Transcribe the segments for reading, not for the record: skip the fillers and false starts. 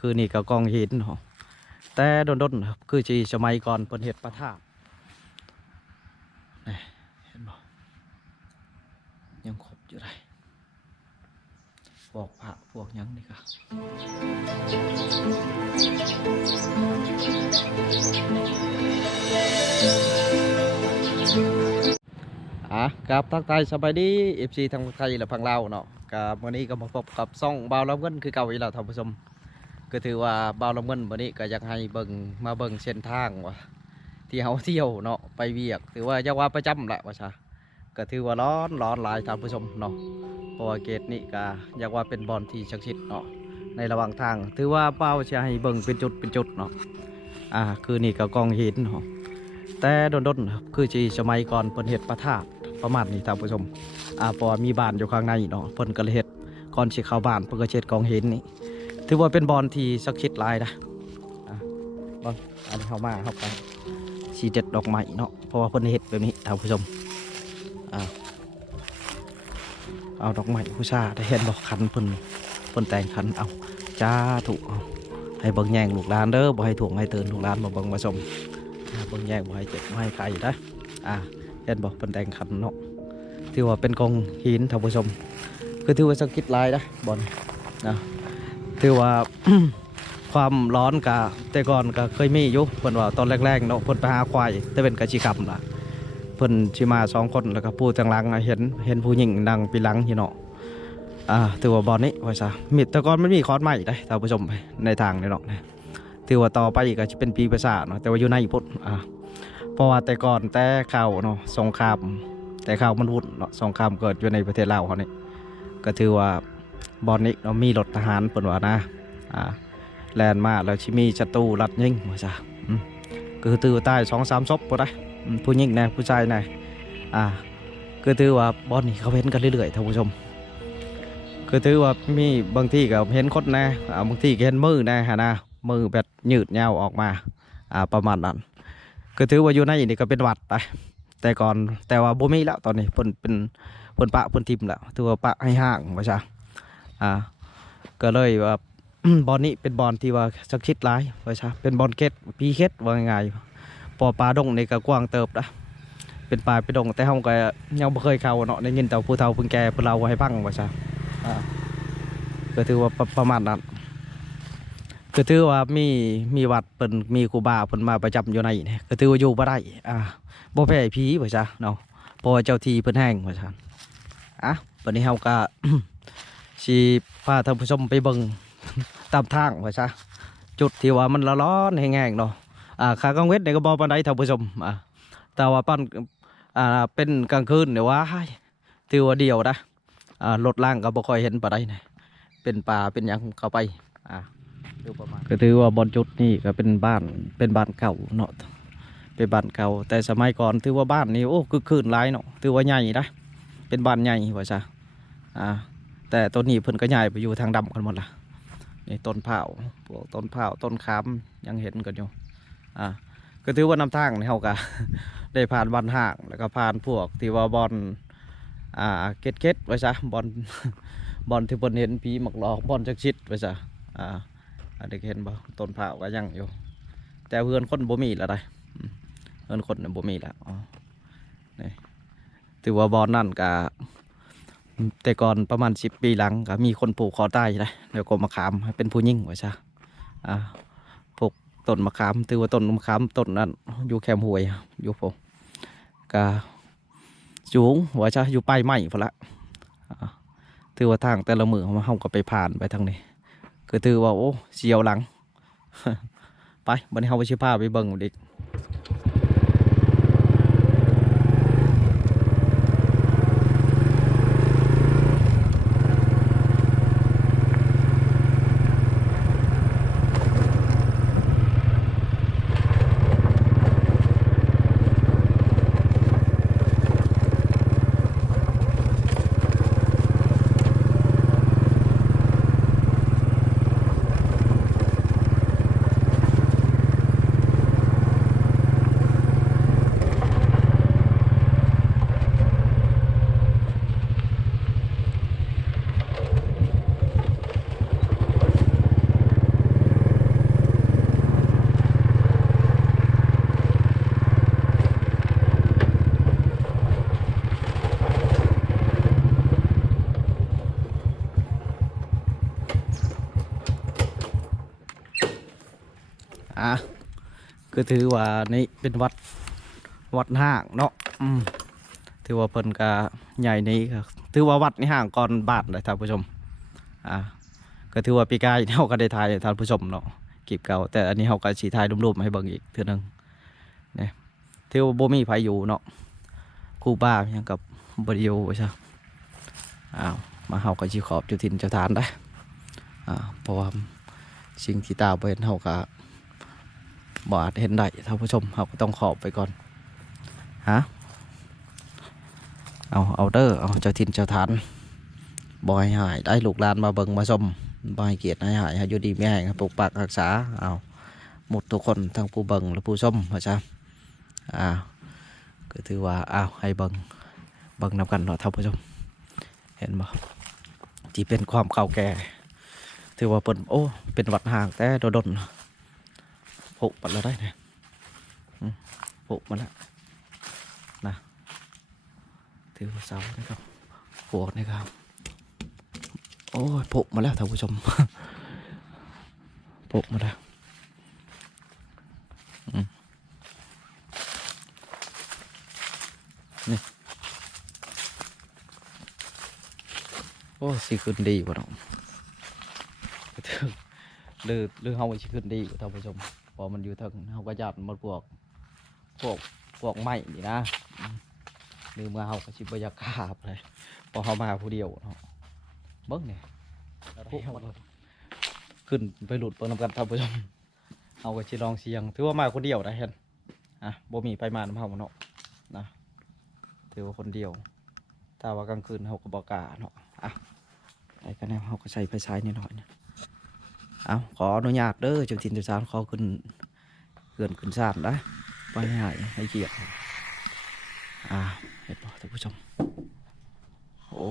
คือนี่ก็กองหินเนาะแต่ดนครับคือจีสมัยก่อนเพิ่นเฮ็ดพระธาตุนี่เห็นบ่ยังครบอยู่ได้บอกพระพวกยังนี่ก็กับทักทายสบายดี FC ทางไทยและพังลาวเนาะกับวันนี้ก็มาพบกับซ่องบ่าวลำเงินคือเก่าอีกแล้วท่านผู้ชมก็ถือว่าบ่าวลำเงินวันนี้ก็อยากให้เบิ่งมาเบิ่งเส้นทางว่าที่เฮาเที่ยวเนาะไปเวียกถือว่าอยากว่าประจำแหละว่าซะก็ถือว่าร้อนหลายท่านผู้ชมเนาะเพราะว่าเกตนี้ก็อยากว่าเป็นบอลที่ศักดิ์สิทธิ์เนาะในระหว่างทางถือว่าเป้าจะให้เบิ่งเป็นจุดเนาะคือนี่ก็กองหินเนาะแต่ดนครับคือจีสมัยก่อนเพิ่นเฮ็ดพระธาตุประมาณนี้ท่านผู้ชมพอมีบ้านอยู่ข้างในเนาะเพิ่นก็เลยเฮ็ดก่อนสิเข้าบ้านเพิ่นก็เฮ็ดกองหินนี่ถือว่าเป็นบอลที่ศักดิ์สิทธิ์หลายนะบอลอันนี้เข้าไปสีเด็ดดอกไม้เนาะเพราะว่าเพิ่นเฮ็ดแบบนี้ท่านผู้ชมเอาดอกไม้ผู้ชาได้เห็นบอกคันเพิ่นแต่งคันเอาจ้าถูกเอาให้เบิ่งแย่งลูกหลานเด้อบ่ให้ถ่วงให้ตื่นลูกหลานมาเบิ่งมาชมเบิ่งแย่งบ่ให้เจ็บบ่ให้ไกลนะเห็นบอกเพิ่นแต่งคันเนาะถือว่าเป็นกองหินท่านผู้ชมคือถือว่าศักดิ์สิทธิ์หลายนะบอลนะถือว่า ความร้อนกะแต่ก่อนก็เคยมีอยู่เพิ่นว่าตอนแรกๆเนาะเพิ่นไปหาควายแต่เป็นกะชิกรรมล่ะเพิ่นชิมา2 คนแล้วก็ผู้ทางหลังเห็นผู้หญิงนั่งปีหลังอยู่เนาะถือว่าบอลนี้ว่าซะมีแต่ก่อนมันมีคอร์สใหม่ได้ท่านผู้ชมในทางนี่เนาะถือว่าต่อไปอีกก็จะเป็นปีภาษาเนาะแต่ว่าอยู่ในญี่ปุ่นเพราะว่าแต่ก่อนแต่ข่าวเนาะสงครามแต่ข่าวมันวุ่นเนาะสงครามเกิดอยู่ในประเทศลาวเขานี่ก็ถือว่าบอลนี้เรามีรถทหารเพิ่นว่านะแลนมาแล้วชิมีศัตรูรัดยิงว่าซะก็คือถือว่าตาย2-3 ศพบ่ได้ผู้หญิงนะผู้ชายนะก็ถือว่าบอลนี่เขาเห็นกันเรื่อยๆท่านผู้ชมก็ถือว่ามีบางที่ก็เห็นคนนะบางที่ก็เห็นมือนะฮะนะมือแบบยืดยาวออกมาประมาณนั้นก็ถือว่าอยู่ในนี่ก็เป็นวัดไปแต่ว่าบ่มีแล้วตอนนี้เพิ่นปะเพิ่นทิมแล้วถือว่าปะให้ห่างว่าซะก็เลยว่าบอลนี้เป็นบอลที่ว่าศักดิ์สิทธิ์หลายว่าซะเป็นบอลเก็ตปีเก็ตว่าง่ายๆพอปลาดงนี่ก็กว้างเติบนะเป็นปลาไปดงแต่เฮาก็ยังบ่เคยเข้าเนาะได้ยินแต่ผู้เฒ่าผู้แก่เพิ่นเล่าให้ฟังว่าซะก็ถือว่าประมาณนั้นก็ถือว่ามีวัดเพิ่นมีครูบาเพิ่นมาประจำอยู่ในนี่ก็ถือว่าอยู่บ่ได้บ่แพ้ผีว่าซะเนาะเพราะว่าเจ้าที่เพิ่นแห้งว่าซะวันนี้เฮาก็ สิพาท่านผู้ชมไปเบิ่ง ตามทางว่าซะจุดที่ว่ามันร้อนแห้งๆเนาะขากลางเวทเนี่ยก็บ่ปานใดท่านผู้ชมแต่ว่าปั้นเป็นกลางคืนเนี่ยว่าถือว่าเดียวนะรถล่างก็บ่ค่อยเห็นปานใดนะเป็นป่าเป็นหยังเข้าไปก็ถือว่าบอนจุดนี่ก็เป็นบ้านเก่าเนาะเป็นบ้านเก่าแต่สมัยก่อนถือว่าบ้านนี่โอ้คือคืนหลายเนาะถือว่าใหญ่นะเป็นบ้านใหญ่ว่าซะแต่ต้นนี้เพิ่นก็ใหญ่ไปอยู่ทางดำกันหมดละนี่ต้นเผาพวกต้นเผาต้นขามยังเห็นกันอยู่ก็ถือว่านำทางนี่เฮาก็ ได้ผ่านบ้านห่างแล้วก็ผ่านพวกที่ว่าบอลเก็ตไว้ซะบอล บอลที่เพิ่นเห็นผีหมักหลอกบอลจักชิดไว้ซะเด็กเห็นบ่ต้นเผาก็ยังอยู่แต่เพื่อนคนบ่มีแล้วได้เพื่อนคนบ่มีแล้วนี่ถือว่าบอลนั่นก็แต่ก่อนประมาณ10 ปีหลังก็มีคนปลูกคอใต้นะเดี๋ยวก็มะขามให้เป็นผู้หญิงไว้ซะพวกต้นมะขามถือว่าต้นมะขามต้นนั้นอยู่แคมห้วยอยู่พวกก็สูงไว้ซะอยู่ปลายไม้พุ่นละถือว่าทางแต่ละมือเฮาก็ไปผ่านไปทางนี้ก็ถือว่าโอ้เสียวหลัง ไปวันนี้เฮาไปชิพาไปเบิ่งดิ อ่ะก็ถือว่านี่เป็นวัดห้างเนาะถือว่าเพิ่นก็ใหญ่นี้ก็ถือว่าวัดนี่ห่างก่อนบ้านเลยท่านผู้ชมอ่าก็ถือว่าปีกายเฮาก็ได้ถ่ายให้ท่านผู้ชมเนาะคลิปเก่าแต่อันนี้เฮาก็สิถ่ายรวมๆให้เบิ่งอีกเทื่อนึงเนี่ยถือว่าบ่มีไผอยู่เนาะครูบาหยังกับบ่ได้อยู่ว่าซะอ้าวมาเฮาก็สิขอบเจ้าถิ่นเจ้าทานได้เพราะว่าสิ่งที่ตาบ่เห็นเฮาก็บ่อาจเห็นได้ท่านผู้ชมเฮาก็ต้องขอบไปก่อนฮะเอาเด้อเอาเจ้าถิ่นเจ้าทานบ่ให้หายได้ลูกหลานมาเบิ่งมาชมบ่ให้เกียรติให้หายให้อยู่ดีมีแรงปกปักรักษาเอาหมดทุกคนทั้งผู้เบิ่งและผู้ชมว่าจ้ะก็ถือว่าให้เบิ่งนำกันเนาะท่านผู้ชมเห็นบ่ที่เป็นความเก่าแก่ถือว่าเป็นวัดห่างแต่โดนๆผุปัดแล้วได้เนี่ยผุมาแล้วนะถือว่าเสานะครับปวกนะครับโอ้ยผุมาแล้วท่านผู้ชมผุมาแล้วนี่โอ้สิขึ้นดีกว่าน้องหรือเฮาสิขึ้นดีกว่าท่านผู้ชมพอมันอยู่ทางเฮาก็ยัดมันพวกไม้นี่นะหรือเมื่อเฮาก็สิบ่อยากกราบเลยพอเฮามาผู้เดียวเนาะเบิ่งนี่ขึ้นไปหลุดเบิ่งนำกันท่านผู้ชมเฮาก็สิลองเสียงถือว่ามาคนเดียวได้เห็นบ่มีไปมานำเฮาเนาะนะถือว่าคนเดียวถ้าว่ากลางคืนเฮาก็บ่กล้าเนาะไอ้กันแนวเฮาก็ใช้ไฟฉายนิดหน่อยนะขออนุญาตเด้อเจ้าถิ่นเจ้าทานขอขึ้นศาลได้ไปให้เกียรติเห็นบ่ท่านผู้ชมโอ้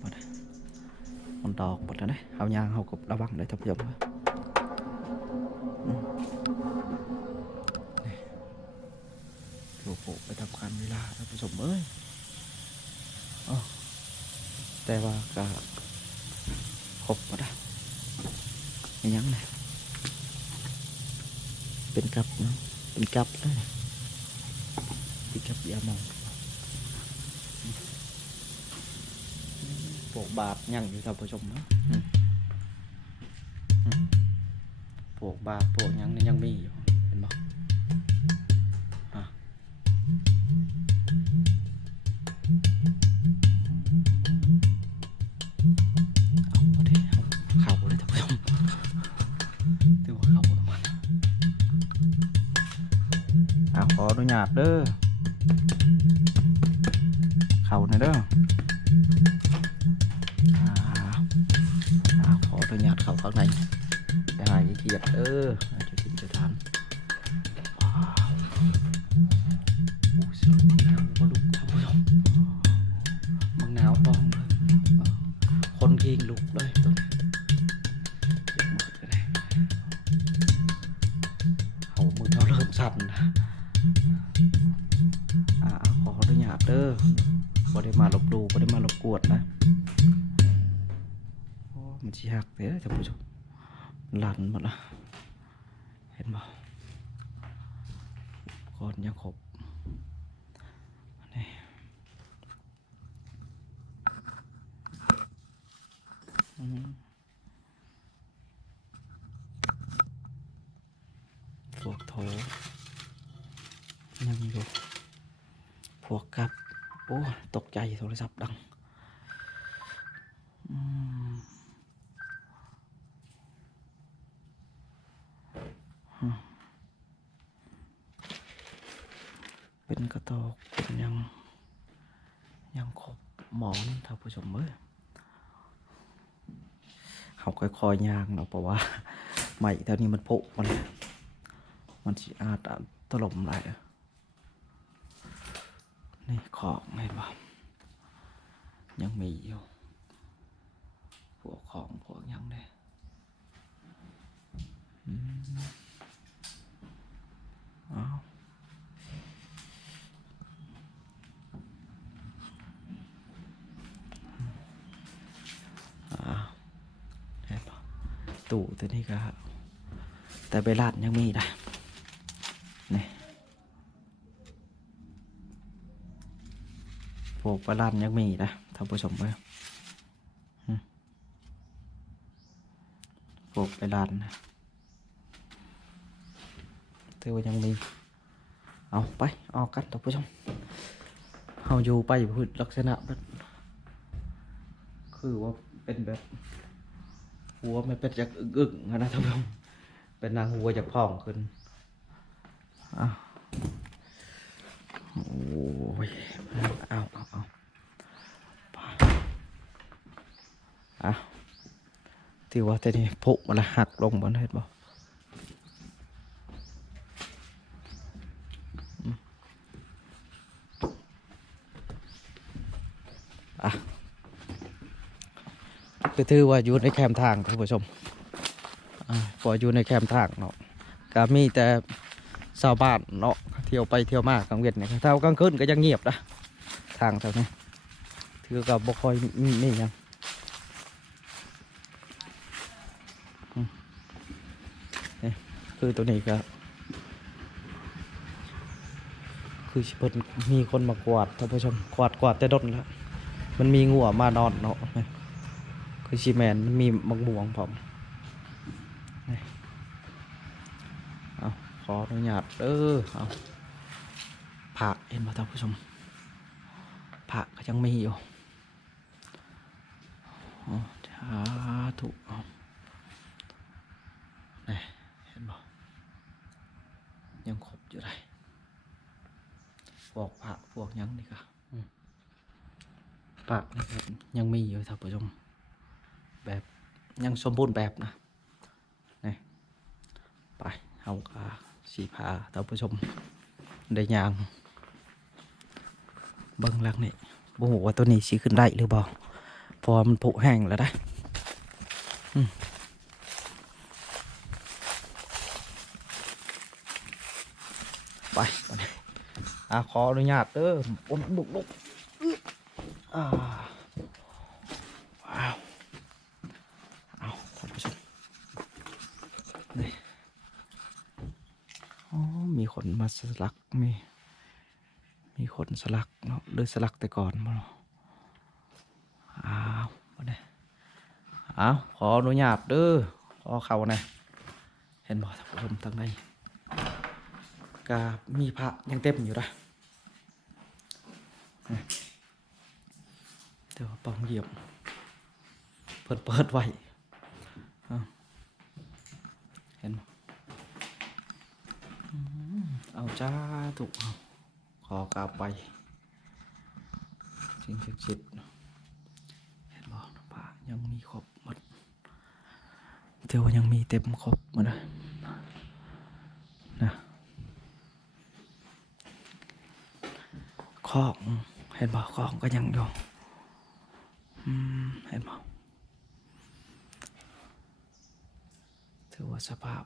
หมดมันดอกหมดแล้วนะเอายางเขาก็ระวังเลยท่านผู้ชมถูกโผล่ไปทำการเวลาท่านผู้ชมเอ้ยแต่ว่าก็ครบหมดแล้วยังไงเป็นกับเนาะเป็นกับเลยเป็นกับยามองพวกบาปยังอยู่ท่านผู้ชมเนาะพวกบาปพวกยังนี่ยังมีอยู่เห็นบ่เข่าเลยท่านผู้ชมถือว่าเข่าทั้งวันขออนุญาตเด้อเข่าหน่อยเด้อขออนุญาตเข่าข้างในจะหายเกียรติจุดทิ้งจุดทานมาลุกท่านผู้ชมมังนาวปองเลยคนกินลุกเลยตัวนี้มือเขาเริ่มสั่นขออนุญาตเด้อบ่ได้มาลบดูบ่ได้มาลบกวดนะมันชี้หักเลยท่านผู้ชมลั่นหมดละเห็นบ่ก้อนยังครบนี่พวกโถยังอยู่พวกกับโอ้ตกใจโทรศัพท์ดังเป็นกระตอกเป็นยังครบหมอนท่านผู้ชมเขาค่อยๆย่างเนาะเพราะว่าใหม่เท่านี้มันโผล่มันสิอาจถล่มไหลนี่ของเห็นบ่ยังมีอยู่พวกของพวกยังได้ ตู้ตัวนี้ก็แต่ไปลาดยังมีนะนี่พวกไปลาดยังมีนะท่านผู้ชมเอ้ยพวกไปลาดนะถือว่ายังมีเอาไปออกกันท่านผู้ชมเอาอยู่ไปพูดลักษณะแบบคือว่าเป็นแบบหัวมันเป็นจากอึ่งๆนะท่านผู้ชมเป็นนางหัวจากพ่องขึ้นโอ้ยเอาที่ว่าแต่นี่พุมันละหักลงบนเห็นบ่คือถือว่าอยู่ในแคมทางท่านผู้ชมพออยู่ในแคมทางเนาะก็มีแต่ชาวบ้านเนาะเที่ยวไปเที่ยวมากลางเวียนเนี่ยถ้ากลางคืนก็ยังเงียบนะทางแถวนี้ถือกับบ่ค่อยนี่ยังนี่คือตัวนี้ก็คือเพิ่นมีคนมากวาดท่านผู้ชมกวาดแต่ดนแล้วมันมีงัวมานอนเนาะคือชีแมนมันมีมังม่วงผมเอาขออนุญาตเอาผักเห็นไหมท่านผู้ชมผักก็ยังมีอยู่สาธุนี่เห็นบ่ยังครบอยู่เลยพวกผักพวกยังนี่ก็ผักนี่ครับยังมีอยู่ท่านผู้ชมแบบยังสมบูรณ์แบบนะนี่ไปเอาสีผ้าท่านผู้ชมได้ยางเบิ้งลักนี่บ่ฮู้ว่าตัวนี้สิขึ้นได้หรือเปล่าเพราะมันผุแห้งแล้วได้ไปขออนุญาตบุกว้าวเอาท่านผู้ชมนี่มีคนมาสลักมีคนสลักเนาะหรือสลักแต่ก่อนมั้งมาเนี่ยขออนุญาตขอเขานะเห็นบ่ท่านผู้ชมทางในก็มีพระยังเต็มอยู่นะเดี๋ยวปองเหยียบเปิดไว้เห็นเอาจ้าถูกขอกราบไปสิ่งศักดิ์สิทธิ์เห็นบ่พระยังมีครบหมดเดี๋ยวยังมีเต็มครบหมดเลยนะของเห็นบ่ของก็ยังอยู่เห็นบ่ถือว่าสภาพ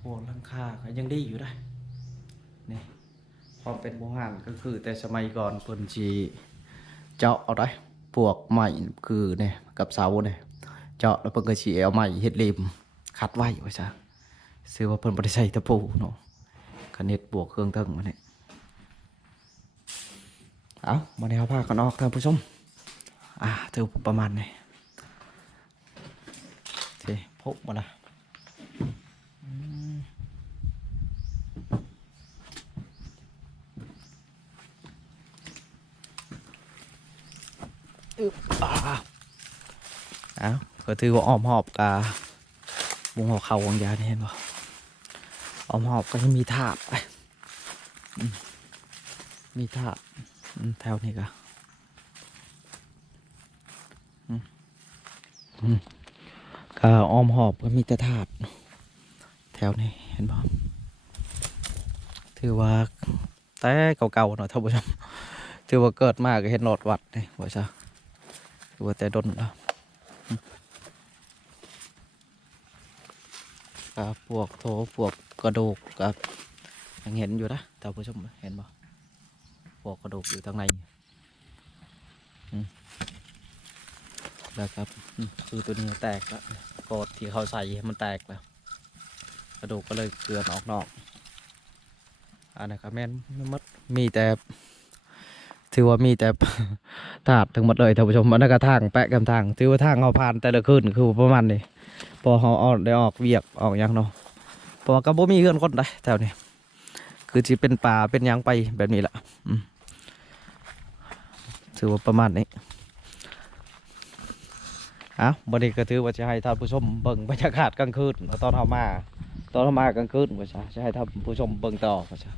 พวกหลังคาก็ยังดีอยู่ได้นี่ความเป็นโบราณก็คือแต่สมัยก่อนเพิ่นสิเจาะเอาได้พวกไม้คือเนี่ยกับเสาเนี่ยเจาะแล้วเพิ่นก็สิเอาไม้เฮ็ดเหลี่ยมขัดไว้ว่าซะซื้อว่าเพิ่นบ่ได้ใช้ตะปูเนาะคันเฮ็ดบวกเครื่องเทิงมาเนี่ยมาในเอาผ้ากันออกท่านผู้ชมถือประมาณนี้โอเคพบมาละก็ถือว่าอ้อมหอบกาวงหัวเข่าวงยานี่เห็นป่ะอ้อมหอบก็จะมีถาดมีถาดแถวนี้ก็อ้อมหอบก็มีแต่ถาดแถวนี้เห็นป่ะถือว่าแต่เก่าๆหน่อยท่านผู้ชมถือว่าเกิดมากก็เห็นหลอดวัดนี่ว่าซะถือว่าแต่ดนแล้วพวกโถพวกกระดูกกับยังเห็นอยู่นะท่านผู้ชมเห็นบ่พ วกกระดูกอยู่ทางในอืมแล้วครับคือตัวนี้แตกแล้วกดที่เขาใส่มันแตกแล้วกระดูกก็เลยเกลือนออกนอกอันนะครับแม่นไม่หมดมีแต่ถือว่ามีแต่ ถาดทั้งหมดเลยท่านผู้ชมมันก็ทางแปะกันทางถือว่าทางเอาผ่านแต่ละคืนคือประมาณนี้พอเขาเอาได้ออกเวียกออกหยังเนาะเพราะว่าก็บ่มีเพื่อนคนใดแถวนี้คือจะเป็นป่าเป็นหยังไปแบบนี้แหละถือว่าประมาณนี้วันนี้ก็ถือว่าจะให้ท่านผู้ชมเบิ่งบรรยากาศกลางคืนตอนเขามา กลางคืนว่าจะให้ท่านผู้ชมเบิ่งต่อว่าจะ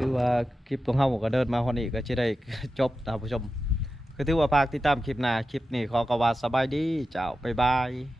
ถือว่าคลิปของเฮาก็เดินมาคนนี้ก็จะได้ จบท่านผู้ชมก็ถือว่าฝากติดตามคลิปหน้าคลิปนี้ขอกว่าสบายดีเจ้าบ๊ายบาย